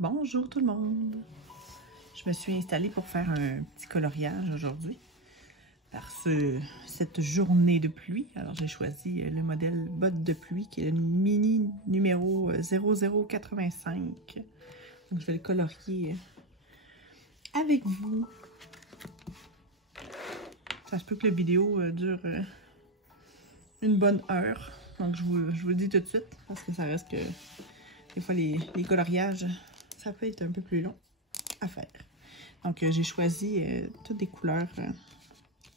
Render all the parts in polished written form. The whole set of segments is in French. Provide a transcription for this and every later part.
Bonjour tout le monde! Je me suis installée pour faire un petit coloriage aujourd'hui par cette journée de pluie. Alors j'ai choisi le modèle botte de pluie qui est le mini numéro 0085. Donc je vais le colorier avec vous. Ça se peut que la vidéo dure une bonne heure. Donc je vous le dis tout de suite parce que ça reste que des fois les coloriages ça peut être un peu plus long à faire. Donc, j'ai choisi toutes des couleurs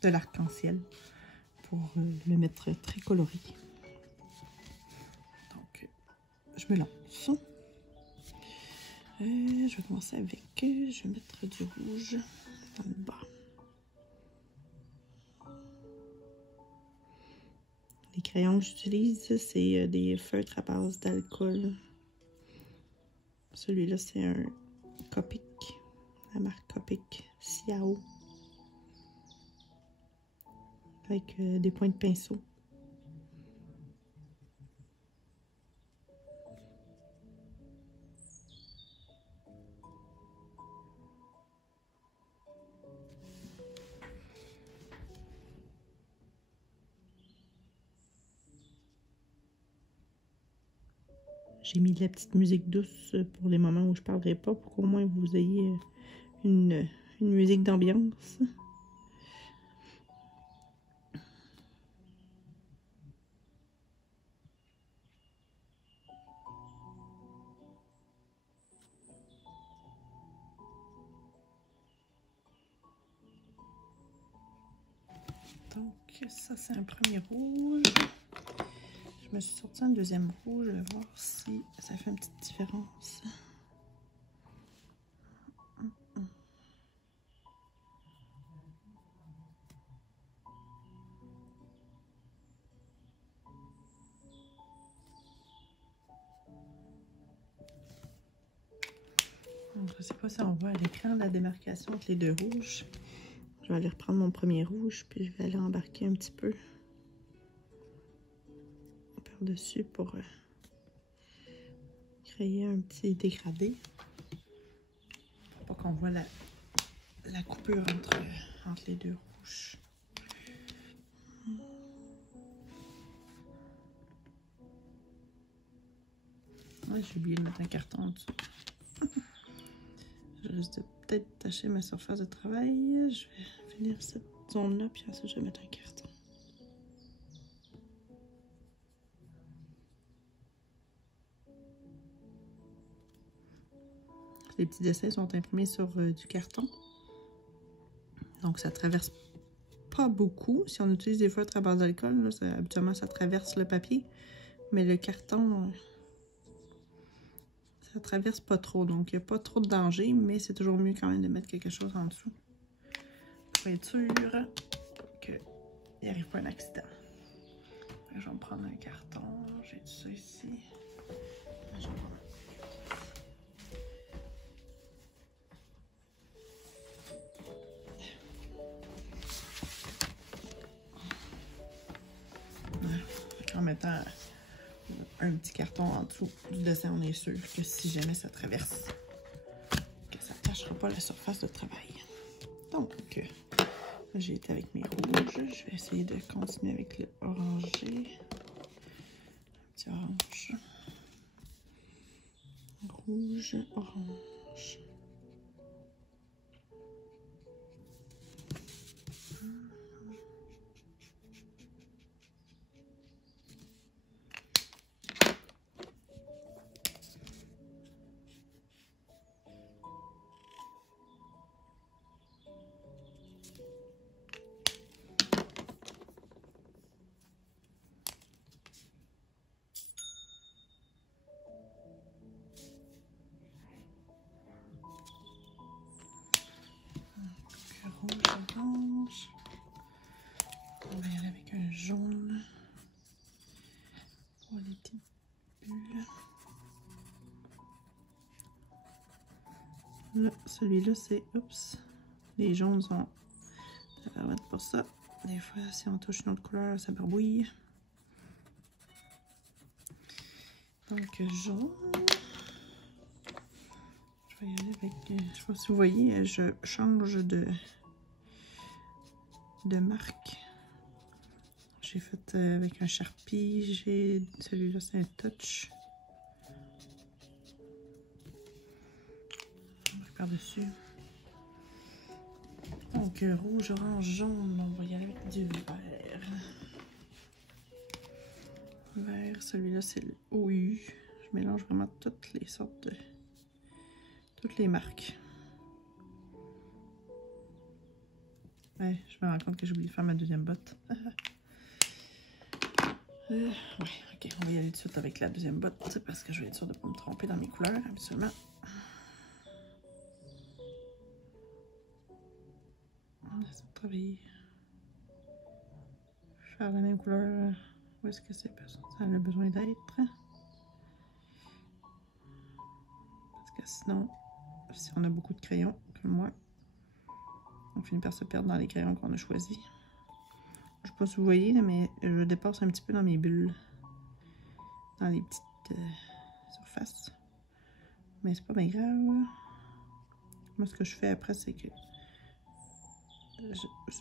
de l'arc-en-ciel pour le mettre très coloré. Donc, je me lance. Je vais commencer avec, je vais mettre du rouge dans le bas. Les crayons que j'utilise, c'est des feutres à base d'alcool. Celui-là, c'est un Copic, la marque Copic Ciao. Avec des points de pinceau. J'ai mis de la petite musique douce pour les moments où je ne parlerai pas, pour qu'au moins vous ayez une musique d'ambiance. Donc ça c'est un premier rouge. Je me suis sorti un deuxième rouge, je vais voir si ça fait une petite différence. Donc, je ne sais pas si on voit à l'écran la démarcation entre les deux rouges. Je vais aller reprendre mon premier rouge, puis je vais aller embarquer un petit peu par-dessus pour créer un petit dégradé. Pour pas qu'on voit la coupure entre les deux rouges. Ouais, j'ai oublié de mettre un carton en dessous. Je risque de peut-être tacher ma surface de travail. Je vais finir cette zone-là, puis ensuite je vais mettre un carton. Les petits dessins sont imprimés sur du carton. Donc ça traverse pas beaucoup. Si on utilise des feutres à base d'alcool, habituellement ça traverse le papier. Mais le carton, ça traverse pas trop. Donc il n'y a pas trop de danger, mais c'est toujours mieux quand même de mettre quelque chose en dessous. Pour être sûr qu'il n'y arrive pas un accident. Je vais me prendre un carton. J'ai tout ça ici. Je vais prendre en mettant un petit carton en dessous du dessin, on est sûr que si jamais ça traverse, que ça ne tachera pas la surface de travail. Donc, j'ai été avec mes rouges. Je vais essayer de continuer avec le orangé. Un petit orange. Rouge, orange. Rouge, orange. On va y aller avec un jaune pour les petites bulles. Là, celui-là, c'est... Oups! Les jaunes sont... Ça va mettre pour ça. Des fois, si on touche une autre couleur, ça barbouille. Donc, jaune. Je vais y aller avec... je sais pas si vous voyez, je change de marque. J'ai fait avec un Sharpie. J'ai celui-là, c'est un Touch. On va par-dessus. Donc, rouge, orange, jaune, on va y aller avec du vert. Vert, celui-là, c'est le OU. Je mélange vraiment toutes les sortes de... toutes les marques. Ouais, je me rends compte que j'ai oublié de faire ma deuxième botte. Ouais, ok, on va y aller tout de suite avec la deuxième botte, parce que je vais être sûre de ne pas me tromper dans mes couleurs, absolument. On essaie de travailler. Faire la même couleur. Où est-ce que c'est? Ça a besoin d'être. Parce que sinon, si on a beaucoup de crayons, comme moi, on finit par se perdre dans les crayons qu'on a choisis. Je sais pas si vous voyez, là, mais je dépasse un petit peu dans mes bulles. Dans les petites surfaces. Mais c'est pas bien grave. Moi, ce que je fais après, c'est que...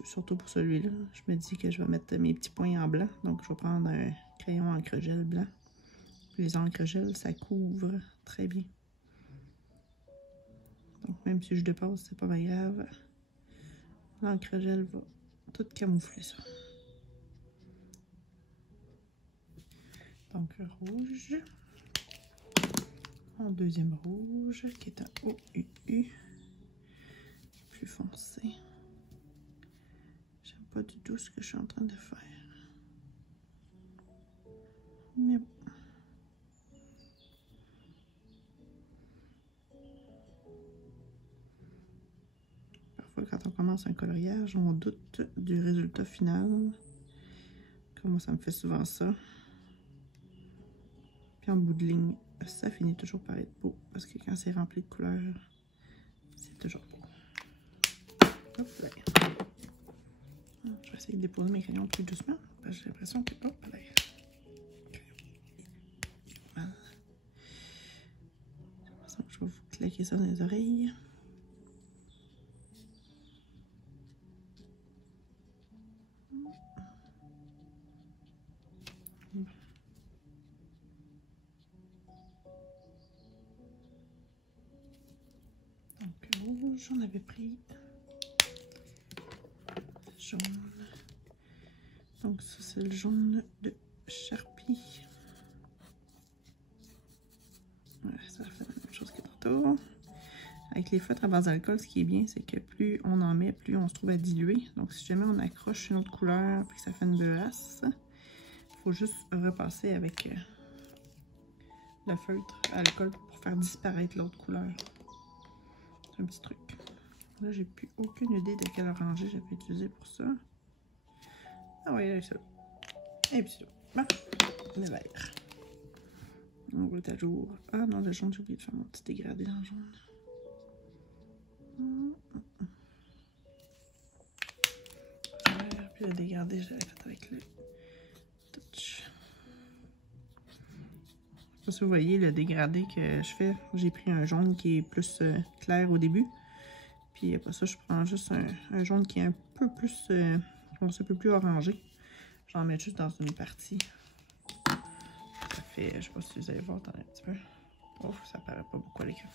surtout pour celui-là, je me dis que je vais mettre mes petits points en blanc. Donc, je vais prendre un crayon encre gel blanc. Les encres gel, ça couvre très bien. Donc, même si je dépasse, c'est pas bien grave. L'encre gel va tout camoufler ça. Donc, rouge. En deuxième rouge, qui est un OUU. Plus foncé. J'aime pas du tout ce que je suis en train de faire. Mais bon. Parfois, quand on commence un coloriage, on doute du résultat final. Comme moi, ça me fait souvent ça. Puis en bout de ligne, ça finit toujours par être beau. Parce que quand c'est rempli de couleurs, c'est toujours beau. Hop là. Je vais essayer de déposer mes crayons plus doucement. J'ai l'impression que... hop là. Voilà. J'ai l'impression que je vais vous claquer ça dans les oreilles. Donc rouge, on avait pris jaune. Donc ça c'est le jaune de Sharpie. Voilà, ça fait la même chose que tantôt. Avec les feutres à base d'alcool, ce qui est bien, c'est que plus on en met, plus on se trouve à diluer. Donc si jamais on accroche une autre couleur et que ça fait une beurasse, il faut juste repasser avec le feutre à l'alcool pour faire disparaître l'autre couleur. C'est un petit truc. Là, j'ai plus aucune idée de quel orangé j'avais utilisé pour ça. Ah oui, là, ça. Et puis là. Le vert. On va être à jour. Ah non, le jaune, j'ai oublié de faire mon petit dégradé dans le jaune. Vert, puis le dégradé, je l'avais fait avec le touch. Je sais pas si vous voyez le dégradé que je fais. J'ai pris un jaune qui est plus clair au début. Puis après ça, je prends juste un jaune qui est un peu plus, un peu plus orangé. J'en mets juste dans une partie. Ça fait, je sais pas si vous allez voir, attendez un petit peu. Oh, ça paraît pas beaucoup à l'écran.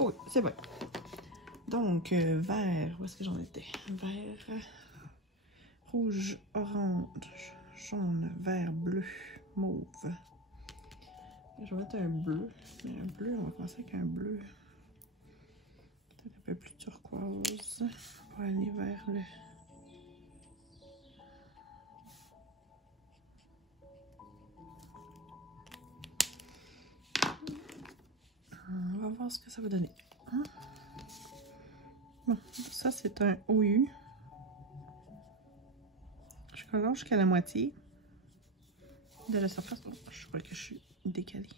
Oh oui, c'est bon. Donc, vert, où est-ce que j'en étais? Vert, rouge, orange, jaune, vert, bleu, mauve. Je vais mettre un bleu. Mais un bleu, on va commencer avec un bleu. Peut-être un peu plus turquoise. On va aller vers le... On va voir ce que ça va donner. Bon, ça c'est un OU. Je colore jusqu'à la moitié de la surface. Oh, je crois que je suis décalée.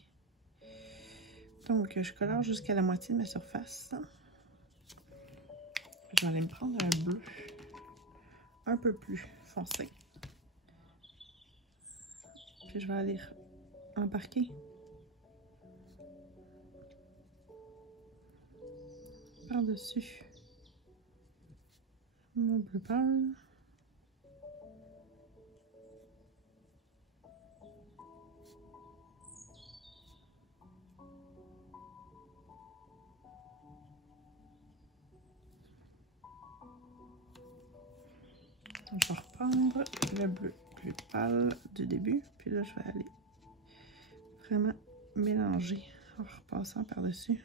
Donc, je colore jusqu'à la moitié de ma surface. Je vais aller me prendre un bleu un peu plus foncé. Puis je vais aller embarquer par-dessus mon bleu pâle. Je vais reprendre le bleu plus pâle du début, puis là je vais aller vraiment mélanger en repassant par-dessus.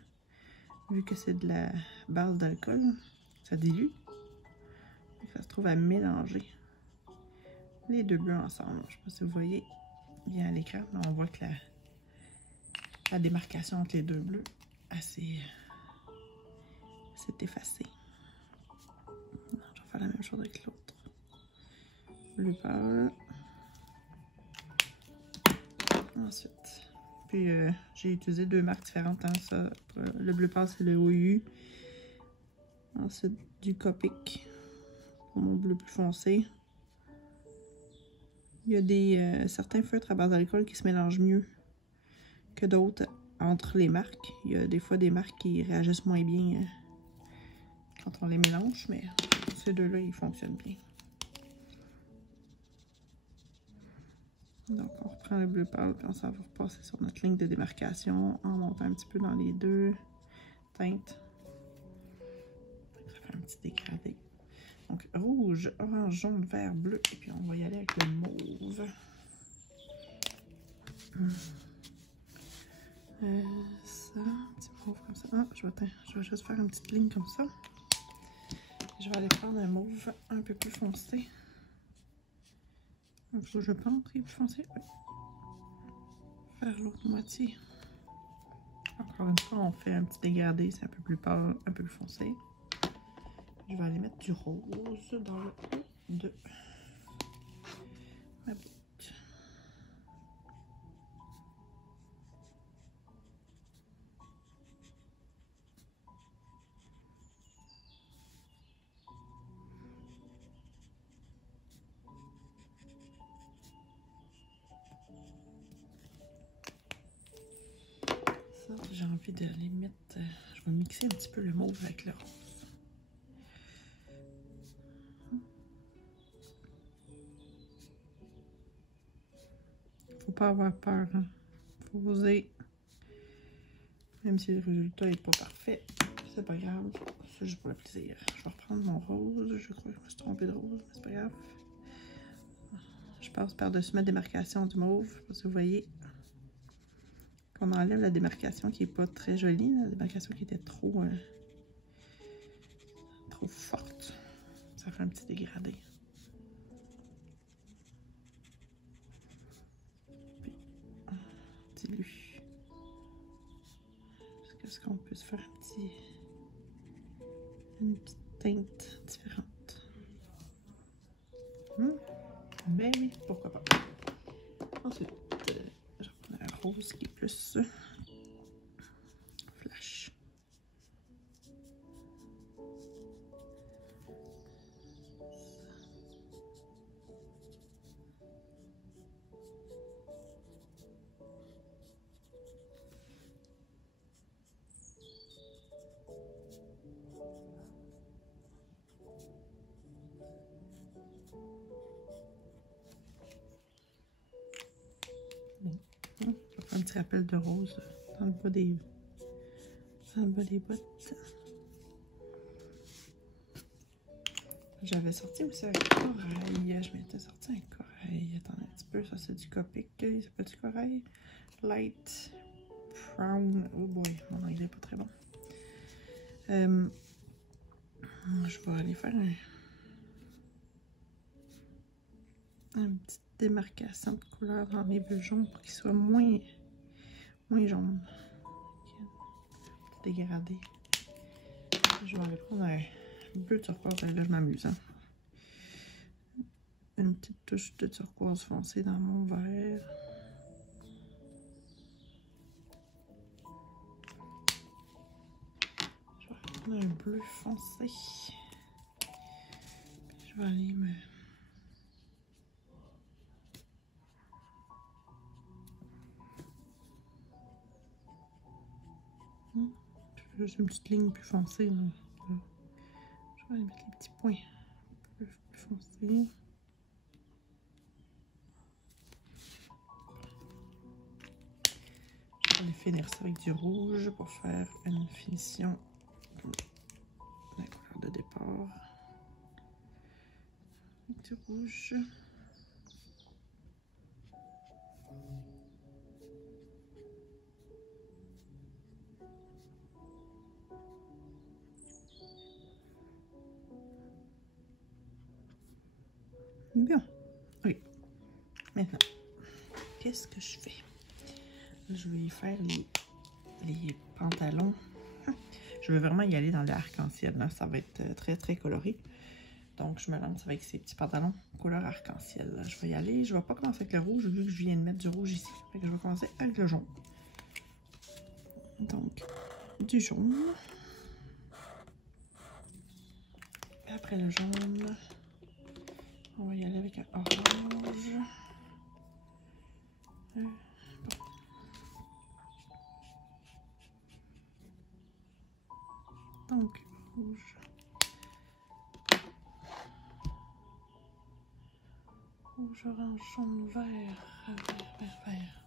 Vu que c'est de la base d'alcool, ça dilue. Ça se trouve à mélanger les deux bleus ensemble. Je ne sais pas si vous voyez bien à l'écran, mais on voit que la démarcation entre les deux bleus s'est effacée. Je vais faire la même chose avec l'autre. Bleu pâle. Ensuite, puis j'ai utilisé deux marques différentes. Hein, ça, le bleu pâle, c'est le OU. Ensuite, du Copic pour mon bleu plus foncé. Il y a certains feutres à base d'alcool qui se mélangent mieux que d'autres entre les marques. Il y a des fois des marques qui réagissent moins bien quand on les mélange, mais ces deux-là, ils fonctionnent bien. Donc, on reprend le bleu pâle, puis on s'en va repasser sur notre ligne de démarcation en montant un petit peu dans les deux teintes. Ça fait un petit dégradé. Donc, rouge, orange, jaune, vert, bleu. Et puis, on va y aller avec le mauve. Ça, un petit mauve comme ça. Ah, je vais juste faire une petite ligne comme ça. Je vais aller prendre un mauve un peu plus foncé. Donc, je pense qu'il est plus foncé. Oui. Faire l'autre moitié. Encore une fois, on fait un petit dégradé. C'est un peu plus pâle, un peu plus foncé. Je vais aller mettre du rose dans le haut de ma boîte. Ça, j'ai envie de les mettre... je vais mixer un petit peu le mauve avec le rose. Faut pas avoir peur, hein. Faut oser. Même si le résultat n'est pas parfait, c'est pas grave. C'est juste pour le plaisir. Je vais reprendre mon rose. Je crois que je me suis trompée de rose, mais c'est pas grave. Je passe par-dessus ma démarcation du mauve. Parce que vous voyez qu'on enlève la démarcation qui n'est pas très jolie. La démarcation qui était trop forte. Ça fait un petit dégradé. Puis, on dilue. Est-ce qu'on peut se faire une petite teinte différente? Ben oui, pourquoi pas. Ensuite, je reprends un rose qui est plus flash. Un petit rappel de rose dans le bas des bottes. J'avais sorti aussi un corail. Je m'étais sorti un corail. Attendez un petit peu, ça c'est du Copic. Il s'appelle du corail. Light brown. Oh boy, mon anglais n'est pas très bon. Je vais aller faire une petite démarcation de couleur dans mes bleus jaunes pour qu'ils soient moins jaunes. Petit dégradé. Je vais aller prendre un bleu turquoise. Là, je m'amuse. Hein. Une petite touche de turquoise foncé dans mon vert. Je vais prendre un bleu foncé. Puis je vais aller me... Juste une petite ligne plus foncée. Là. Je vais aller mettre les petits points plus foncés. Je vais finir ça avec du rouge pour faire une finition de la couleur de départ. Avec du rouge. Bien. Oui. Maintenant, qu'est-ce que je fais? Je vais y faire les pantalons. Je veux vraiment y aller dans l'arc-en-ciel. Ça va être très, très coloré. Donc, je me lance avec ces petits pantalons couleur arc-en-ciel. Je vais y aller. Je ne vais pas commencer avec le rouge, vu que je viens de mettre du rouge ici. Fait que je vais commencer avec le jaune. Donc, du jaune. Après le jaune, on va y aller avec un orange. Bon. Donc, rouge. Rouge, orange, jaune, vert, vert, vert.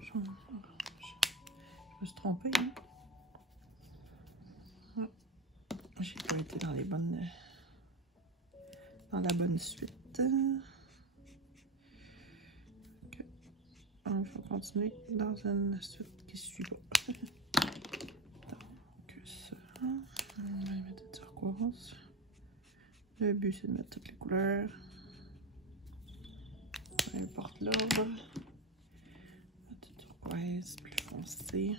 Jaune, orange. Je me suis trompée, hein? Ouais. J'ai pas été dans les bonnes... dans la bonne suite. Okay. On va continuer dans une suite qui suit pas. Donc ça, on va mettre du turquoise. Le but c'est de mettre toutes les couleurs. Peu importe l'ordre. Du turquoise plus foncé.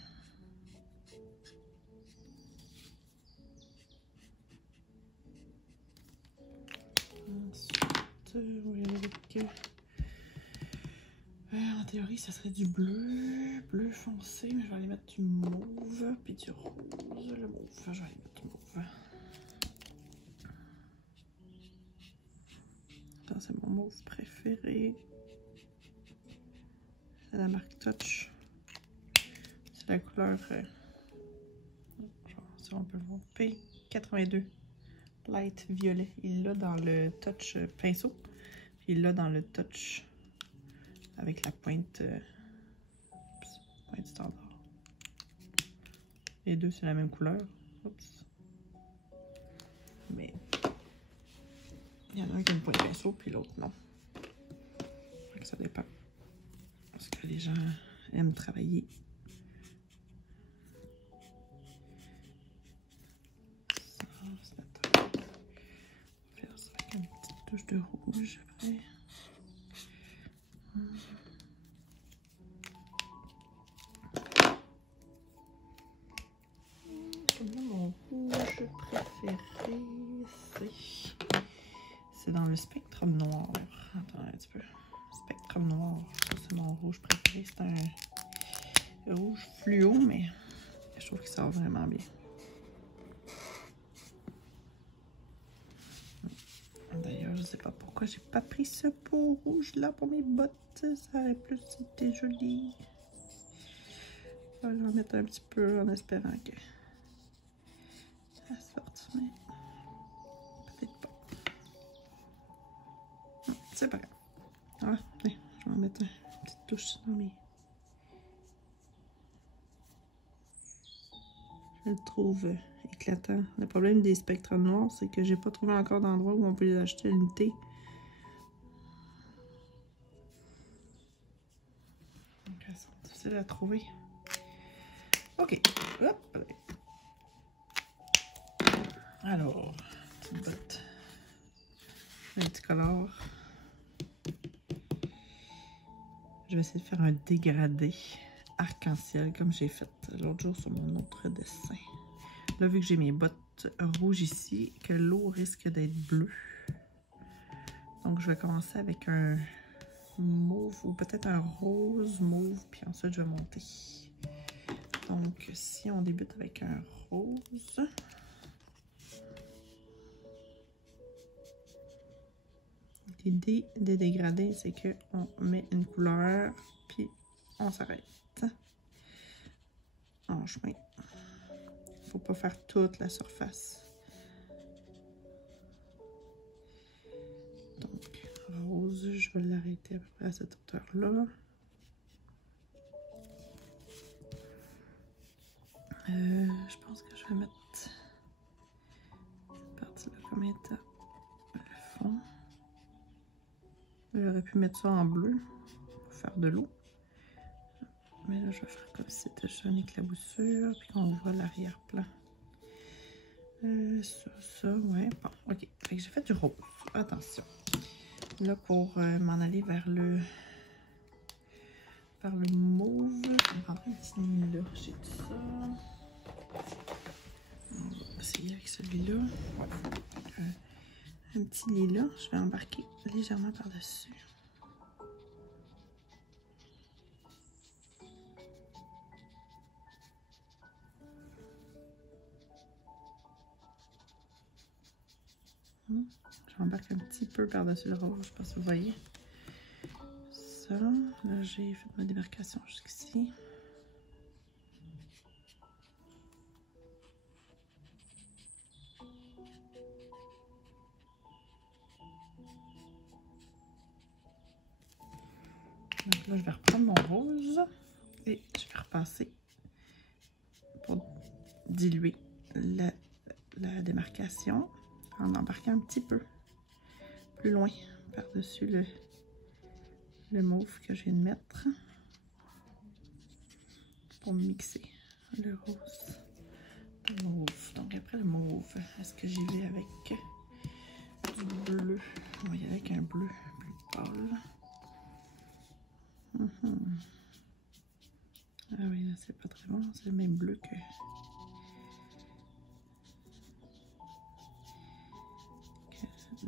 Ensuite, on va y aller avec... en théorie, ça serait du bleu foncé, mais je vais aller mettre du mauve, puis du rose. Le mauve, je vais aller mettre du mauve. Ça, c'est mon mauve préféré. C'est la marque Touch. C'est la couleur, si on peut le voir, P82 Light Violet. Il l'a dans le Touch pinceau, puis il l'a dans le Touch avec la pointe, pointe standard. Les deux, c'est la même couleur. Oups. Mais il y en a un qui a une pointe pinceau, puis l'autre non. Donc, ça dépend. Parce que les gens aiment travailler. Ça, on va se mettre... faire ça avec une petite touche de rouge après. Mon rouge préféré, c'est dans le Spectrum noir. Attends un petit peu. Spectrum noir, ça c'est mon rouge préféré. C'est un rouge fluo, mais je trouve qu'il sort vraiment bien. D'ailleurs, je sais pas pourquoi j'ai pas pris ce pot rouge là pour mes bottes. Ça aurait plus été joli. Je vais en mettre un petit peu en espérant que ça sorte, mais peut-être pas. C'est pas grave. Ah, allez, je vais en mettre une petite touche dans mes... Je le trouve éclatant. Le problème des spectrums noirs, c'est que j'ai pas trouvé encore d'endroit où on peut les acheter à l'unité. Donc, elles sont difficiles à trouver. Ok. Hop. Alors, petite botte. Multicolore. Je vais essayer de faire un dégradé arc-en-ciel comme j'ai fait l'autre jour sur mon autre dessin. Là, vu que j'ai mes bottes rouges ici, que l'eau risque d'être bleue. Donc, je vais commencer avec un mauve ou peut-être un rose mauve, puis ensuite, je vais monter. Donc, si on débute avec un rose... L'idée des dégradés, c'est qu'on met une couleur, puis on s'arrête en chemin. Faut pas faire toute la surface. Donc, rose, je vais l'arrêter à peu près à cette hauteur-là. Je pense que je vais mettre cette partie-là comme étant le fond. J'aurais pu mettre ça en bleu pour faire de l'eau. Mais là, je vais faire comme si c'était juste une éclaboussure, puis qu'on voit l'arrière-plan. Ça, ouais. Bon, ok. Fait que j'ai fait du rose. Attention. Là, pour m'en aller vers le mauve, je vais prendre un petit lilas. J'ai tout ça. On va essayer avec celui-là. Ouais. Un petit lilas. Je vais embarquer légèrement par-dessus. J'embarque un petit peu par-dessus le rose, je pense que vous voyez. Ça, là j'ai fait ma démarcation jusqu'ici. Donc là, je vais reprendre mon rose et je vais repasser pour diluer la démarcation en embarquant un petit peu plus loin par-dessus le mauve que je viens de mettre pour mixer le rose. Le mauve. Donc après le mauve, est-ce que j'y vais avec du bleu? On va y aller avec un bleu plus pâle. Ah oui, là c'est pas très bon, c'est le même bleu que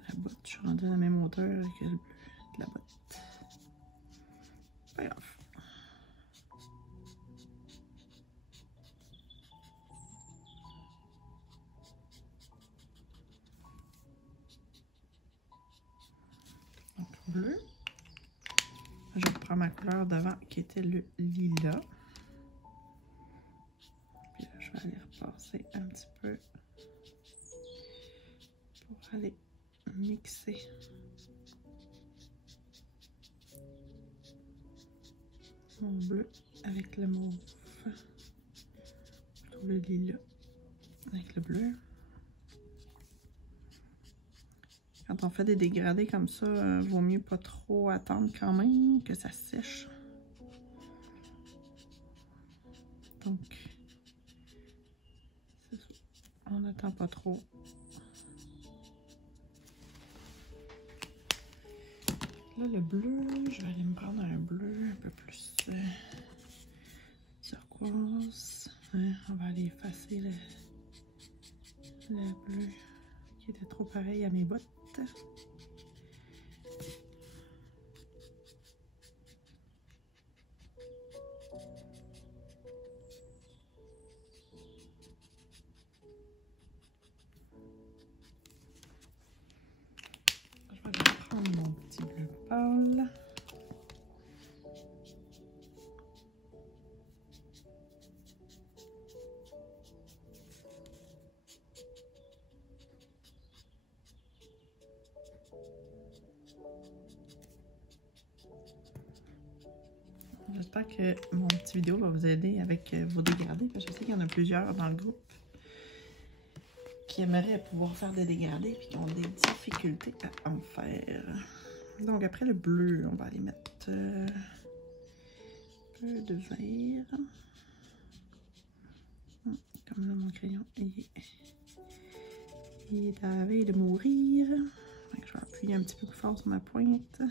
la botte. Je suis rendue à la même hauteur que le bleu de la botte. Pas grave. Donc bleu. Je reprends ma couleur d'avant qui était le lilas. Puis là, je vais aller repasser un petit peu pour aller mixer mon bleu avec le mauve. Plutôt le lilas avec le bleu. Quand on fait des dégradés comme ça, vaut mieux pas trop attendre quand même que ça sèche. Donc, on n'attend pas trop. Là, le bleu, je vais aller me prendre un bleu un peu plus turquoise. Ouais, on va aller effacer le bleu qui était trop pareil à mes bottes. Je vais aller prendre mon petit bleu pâle. J'espère que mon petit vidéo va vous aider avec vos dégradés, parce que je sais qu'il y en a plusieurs dans le groupe qui aimeraient pouvoir faire des dégradés et qui ont des difficultés à en faire. Donc après le bleu, on va aller mettre un peu de vert. Comme là mon crayon il est à la veille de mourir. Donc, je vais appuyer un petit peu plus fort sur ma pointe.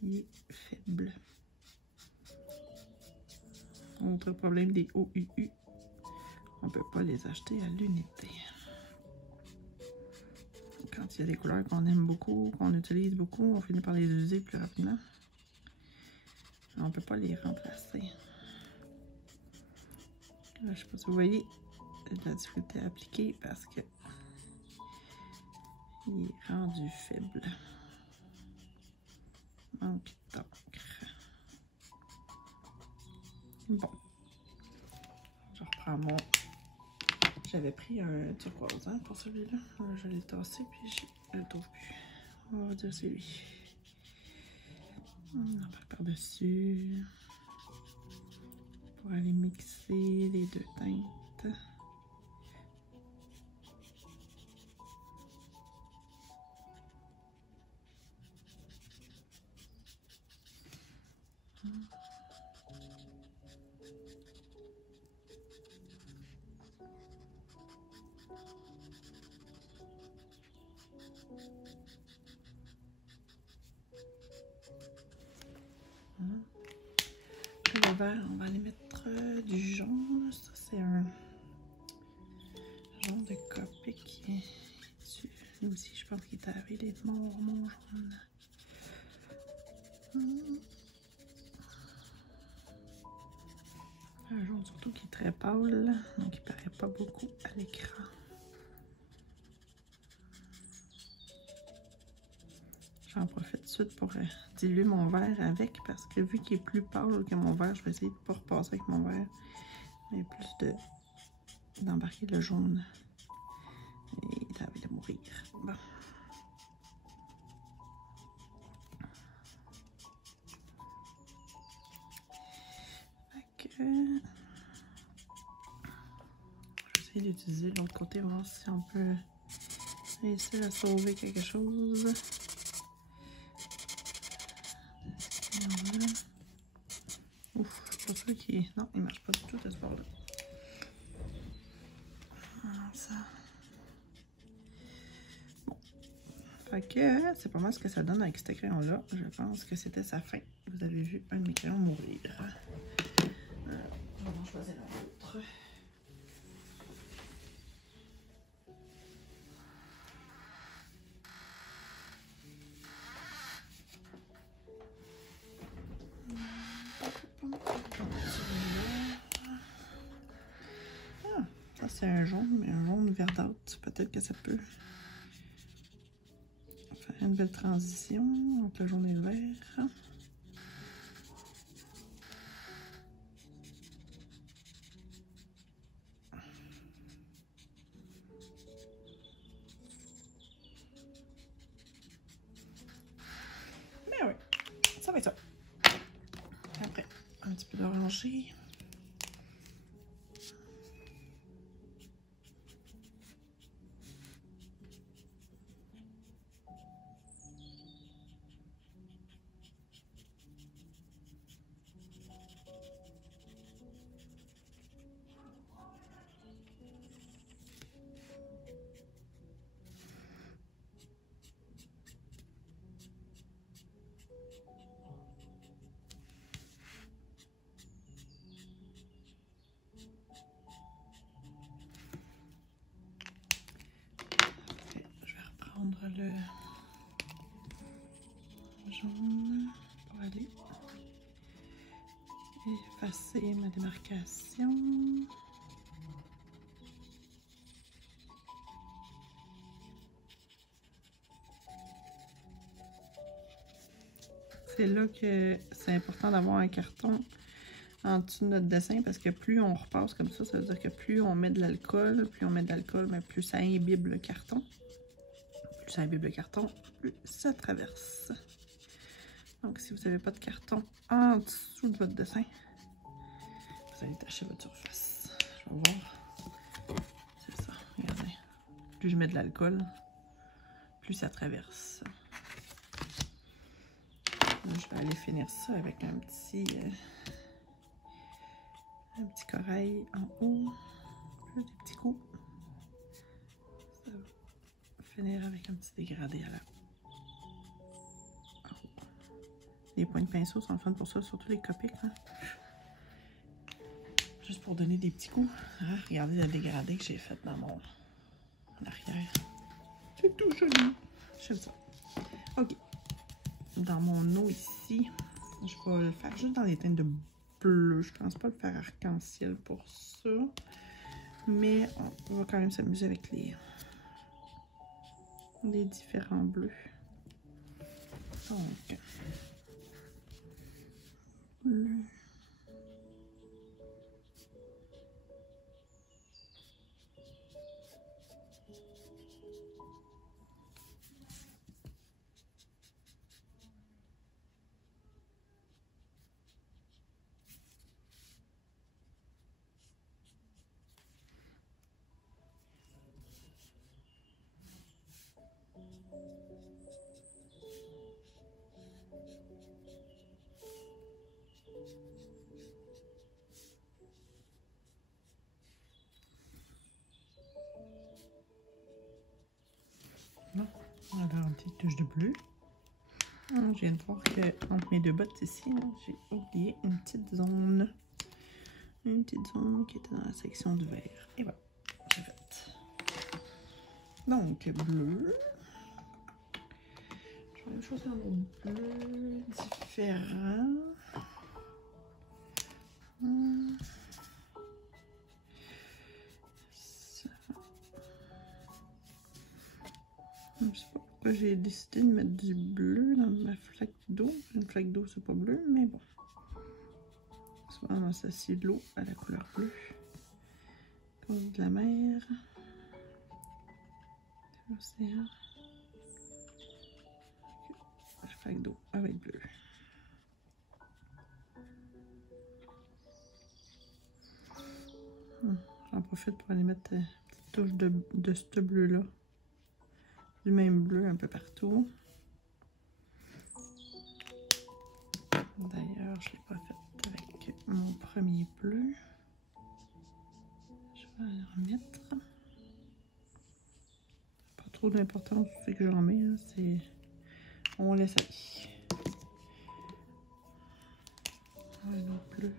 Il est faible. Autre problème des OUU, on ne peut pas les acheter à l'unité. Quand il y a des couleurs qu'on aime beaucoup, qu'on utilise beaucoup, on finit par les user plus rapidement. On ne peut pas les remplacer. Là, je ne sais pas si vous voyez, j'ai de la difficulté à appliquer parce que il est rendu faible. j'avais pris un turquoise hein, pour celui-là. Je l'ai tassé puis je le trouve plus. On va dire c'est lui. On embarque par-dessus pour aller mixer les deux teintes. Le vert, on va aller mettre du jaune. Ça, c'est un jaune de copie qui est dessus. Lui aussi, je pense qu'il est arrivé d'être mort, mon jaune. Un jaune surtout qui est très pâle, donc il paraît pas beaucoup à l'écran. J'en profite tout de suite pour diluer mon verre avec, parce que vu qu'il est plus pâle que mon verre, je vais essayer de ne pas repasser avec mon verre, mais plus d'embarquer le jaune. Et il a envie de mourir. Bon. Fait que... je vais essayer d'utiliser l'autre côté, voir si on peut réussir à sauver quelque chose. Voilà. Ouf, je suis pas sûre qu'il... Non, il marche pas du tout de ce bord-là. Ça. Bon. Fait que c'est pas mal ce que ça donne avec cet crayon-là. Je pense que c'était sa fin. Vous avez vu un de mes crayons mourir. On va choisir l'autre. Ah, ça c'est un jaune, mais un jaune verdâtre. Peut-être que ça peut faire une belle transition entre le jaune et le vert. Mais oui, ça va être ça. Après, un petit peu d'oranger. Le jaune pour aller effacer ma démarcation. C'est là que c'est important d'avoir un carton en dessous de notre dessin parce que plus on repasse comme ça veut dire que plus on met de l'alcool, mais plus ça imbibe le carton. Plus ça imbibe le carton, plus ça traverse. Donc si vous n'avez pas de carton en dessous de votre dessin, vous allez tacher votre surface. Je vais voir. C'est ça, regardez. Plus je mets de l'alcool, plus ça traverse. Là, je vais aller finir ça avec un petit corail en haut. Des petits coups. Ça va finir avec un petit dégradé à la Les points de pinceau sont fun pour ça, surtout les copiques. Hein? Juste pour donner des petits coups. Ah, regardez le dégradé que j'ai fait dans mon arrière. C'est tout joli. J'aime ça. Ok. Dans mon eau ici, je vais le faire juste dans les teintes de bleu. Je pense pas le faire arc-en-ciel pour ça. Mais on va quand même s'amuser avec les différents bleus. Donc, bleu. Alors, une petite touche de bleu. Je viens de voir que entre mes deux bottes ici, j'ai oublié une petite zone. Une petite zone qui était dans la section du vert. Et voilà, c'est fait. Donc, bleu. Je vais choisir un bleu différent. Je sais pas pourquoi j'ai décidé de mettre du bleu dans ma flaque d'eau. Une flaque d'eau, c'est pas bleu, mais bon. Souvent, on associe l'eau à la couleur bleue. Cause de la mer. L'océan. La flaque d'eau avec bleu. J'en profite pour aller mettre une petite touche de ce bleu-là. Du même bleu un peu partout. D'ailleurs, je ne l'ai pas fait avec mon premier bleu. Je vais en remettre. Pas trop d'importance, c'est que j'en mets. Hein, c'est... On laisse aller. Un autre bleu.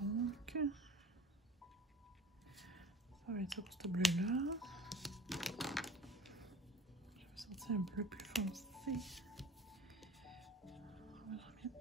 Donc, ça va être ça pour ce bleu-là. Je vais sortir un bleu plus foncé. On va le remettre.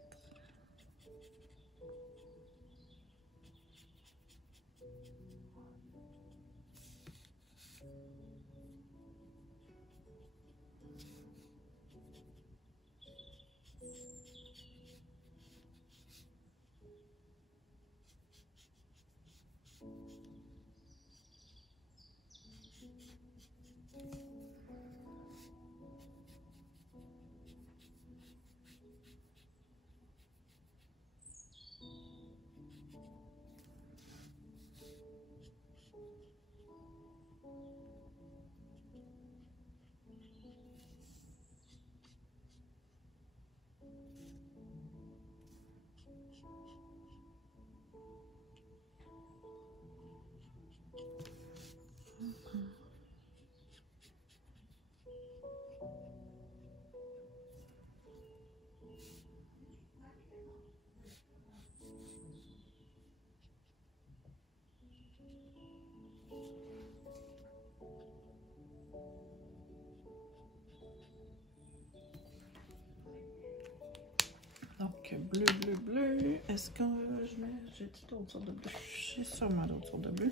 Donc, bleu, bleu, bleu. Est-ce que je mets... J'ai d'autres sortes de bleu. J'ai sûrement d'autres sortes de bleu.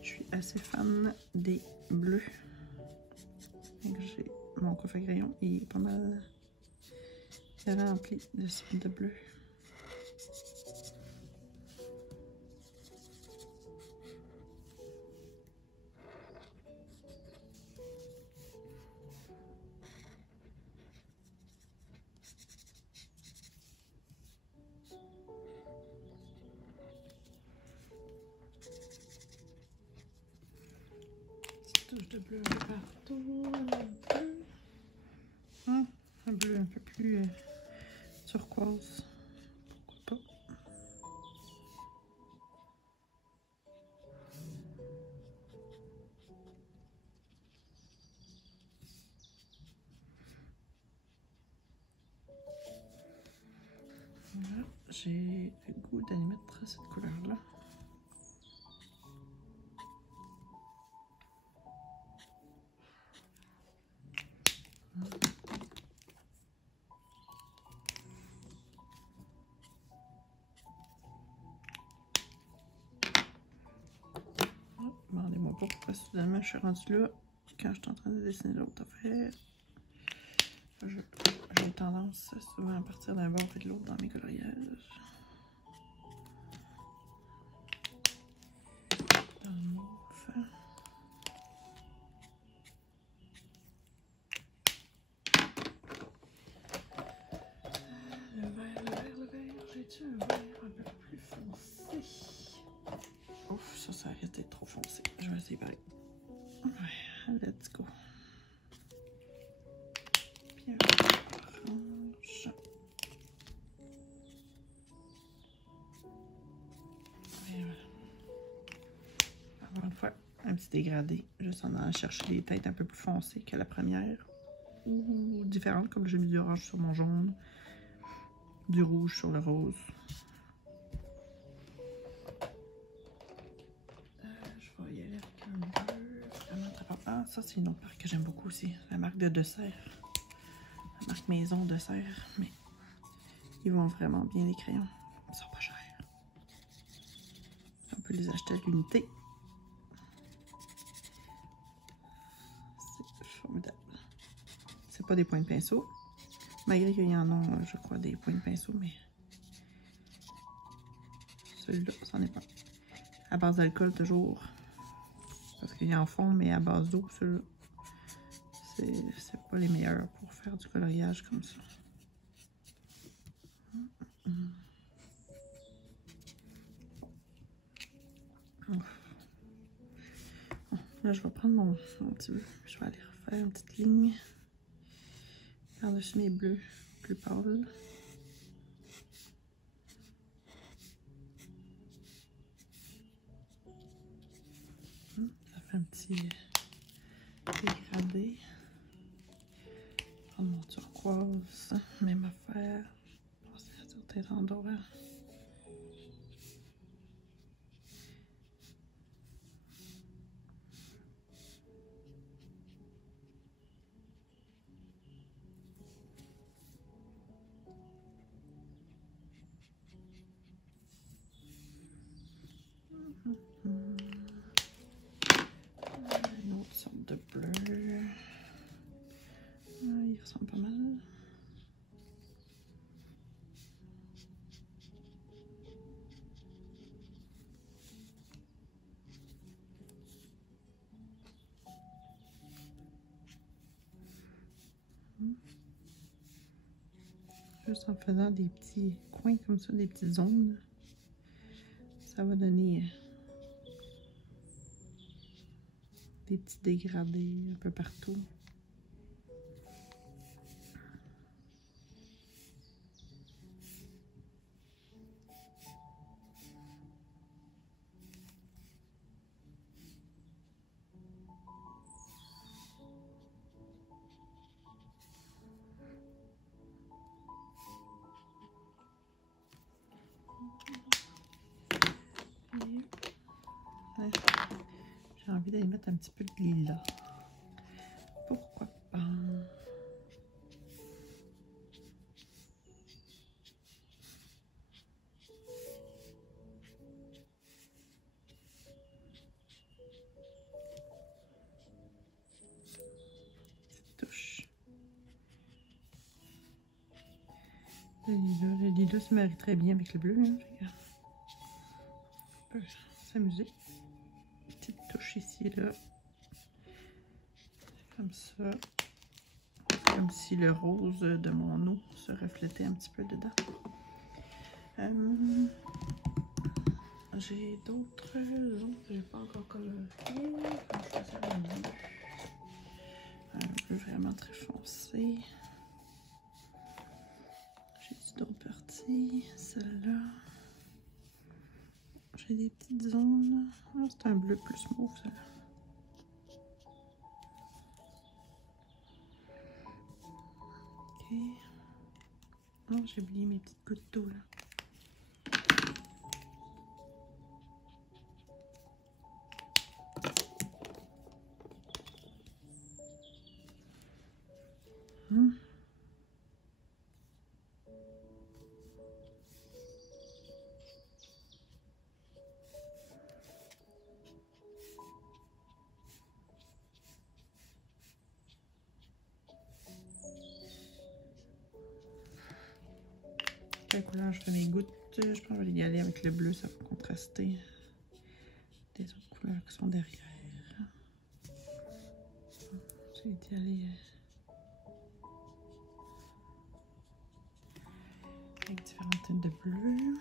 Je suis assez fan des bleus. J'ai mon coffre à crayon est pas mal rempli de bleu. Touche de bleu partout, un bleu un peu plus turquoise, pourquoi pas. Voilà, j'ai le goût d'aller mettre cette couleur-là. Demandez-moi pas pourquoi soudainement je suis rendue là quand je suis en train de dessiner l'autre affaire. Je vais tendance souvent à partir d'un bord et de l'autre dans mes coloriages. Dans le mauve. Le vert, j'ai-tu un vert un peu plus foncé? Ouf, ça risque d'être trop foncé. Je vais essayer pareil. Ouais, let's go. Puis un orange. Et voilà. Encore une fois, un petit dégradé, juste en allant chercher des teintes un peu plus foncées que la première. Ou différentes, comme j'ai mis du orange sur mon jaune, du rouge sur le rose. Je vais y aller avec un bleu vraiment très fort. Ah, ça c'est une autre marque que j'aime beaucoup aussi, la marque de Dessert. La marque Maison Dessert, mais ils vont vraiment bien les crayons. Ils sont pas chers. On peut les acheter à l'unité. C'est formidable. C'est pas des points de pinceau. Malgré qu'il y en a, je crois, des points de pinceau, mais celui-là, c'en est pas. À base d'alcool, toujours. Parce qu'il y en fond, mais à base d'eau, ceux-là. C'est pas les meilleurs pour faire du coloriage comme ça. Là, je vais prendre mon petit bleu. Je vais aller refaire une petite ligne par-dessus mes bleus plus pâles. Ça fait un petit dégradé. Prendre mon turquoise, même affaire. Passer à certains endroits. Une autre sorte de bleu. Il ressemble pas mal. Juste en faisant des petits coins comme ça, des petites zones, ça va donner des petits dégradés un peu partout. J'ai envie d'aller mettre un petit peu de lilas. Pourquoi pas? Petite touche. Le lilas se marie très bien avec le bleu. Hein, on peut s'amuser. Petite touche ici et là. Comme ça. Comme si le rose de mon eau se reflétait un petit peu dedans. J'ai d'autres zones que j'ai pas encore coloriées. Je vais choisir un bleu. Un bleu vraiment très foncé. J'ai d'autres parties. Celle-là. J'ai des petites zones. Ah, c'est un bleu plus mauve, celle-là. Ok. Oh, j'ai oublié mes petites gouttes d'eau, là. Quelle couleur je fais mes gouttes? Je pense que je vais y aller avec le bleu, ça va contraster des autres couleurs qui sont derrière. Je vais y aller avec différentes teintes de bleu.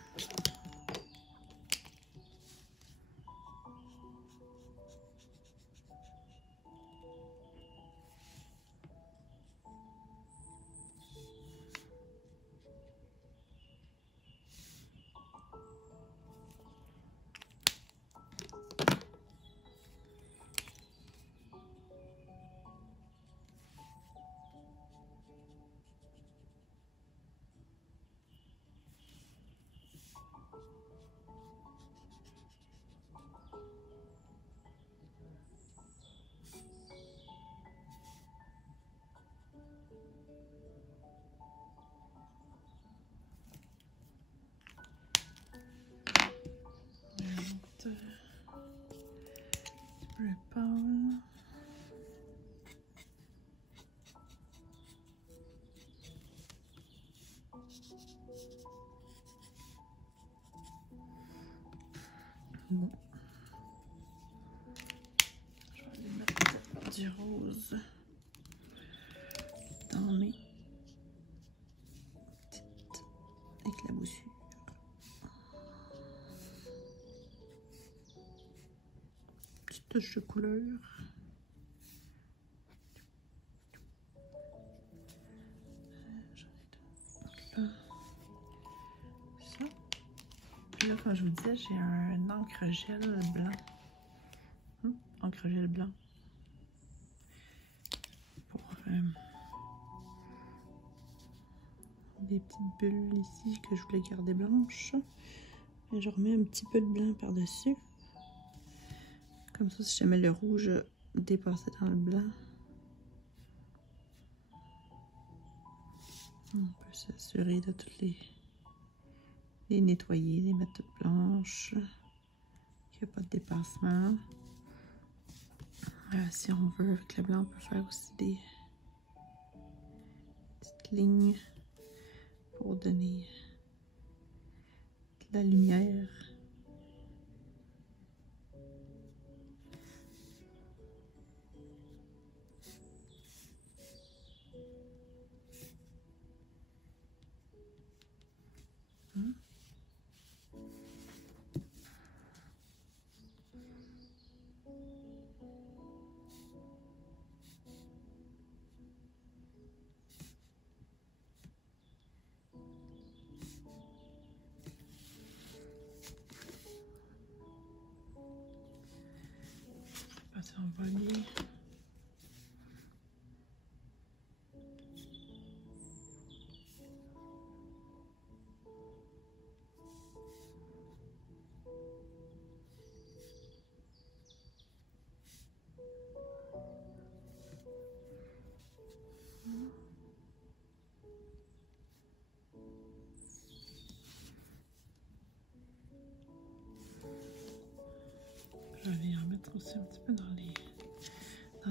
Bleu pâle. Bon. Je vais aller mettre du rose dans mes petites éclaboussures. Petite touche de couleur. Là. Ça. Puis là, comme je vous disais, j'ai un encre gel blanc. Encre gel blanc. Pour des petites bulles ici que je voulais garder blanches. Et je remets un petit peu de blanc par-dessus. Comme ça, si jamais le rouge dépassait dans le blanc, on peut s'assurer de toutes les nettoyer, les mettre toutes blanches, qu'il n'y a pas de dépassement. Si on veut, avec le blanc, on peut faire aussi des petites lignes pour donner de la lumière. Passer en voilier. Je vais en mettre aussi un petit peu dans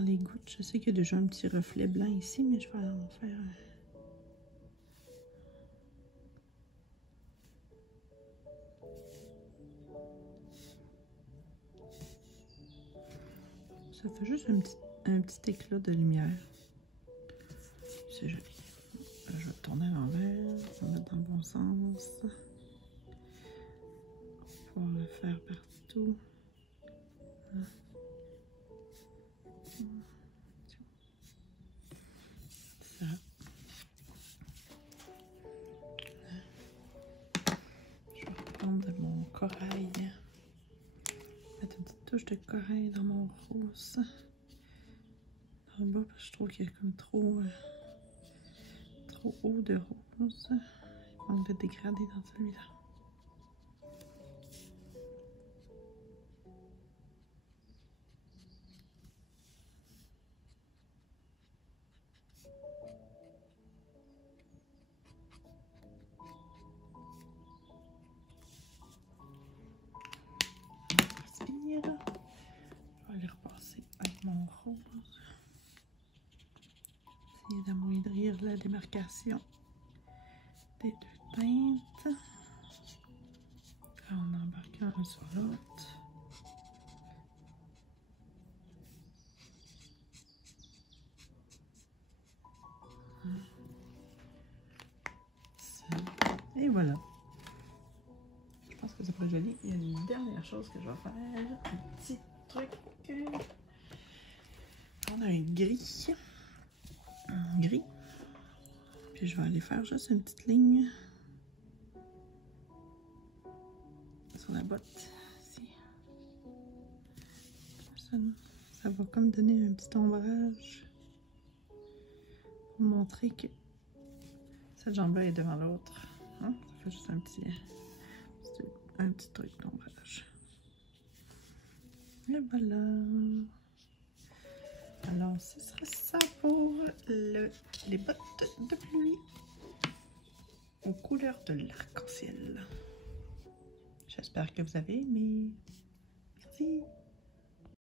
les gouttes. Je sais qu'il y a déjà un petit reflet blanc ici, mais je vais en faire ça fait juste un petit éclat de lumière. C'est joli. Là, je vais tourner à l'envers, on va mettre dans le bon sens. Pour pouvoir le faire partout. Ça. Je vais reprendre mon corail. Mettre une petite touche de corail dans mon rose. Dans le bas, parce que je trouve qu'il y a comme trop haut de rose. Il manque de dégradé dans celui-là. Je vais aller repasser avec mon rose. Essayer d'amoindrir la démarcation les deux teintes en embarquant un sur l'autre. Et voilà. Je pense que ça pourrait être joli. Il y a une dernière chose que je vais faire. Un petit truc. On a un gris. Un gris. Puis je vais aller faire juste une petite ligne sur la botte. Ici. Ça va comme donner un petit ombrage. Pour montrer que cette jambe-là est devant l'autre. Hein? Ça fait juste un petit truc d'ombrage. Et voilà. Alors, ce sera ça pour les bottes de pluie aux couleurs de l'arc-en-ciel. J'espère que vous avez aimé. Merci.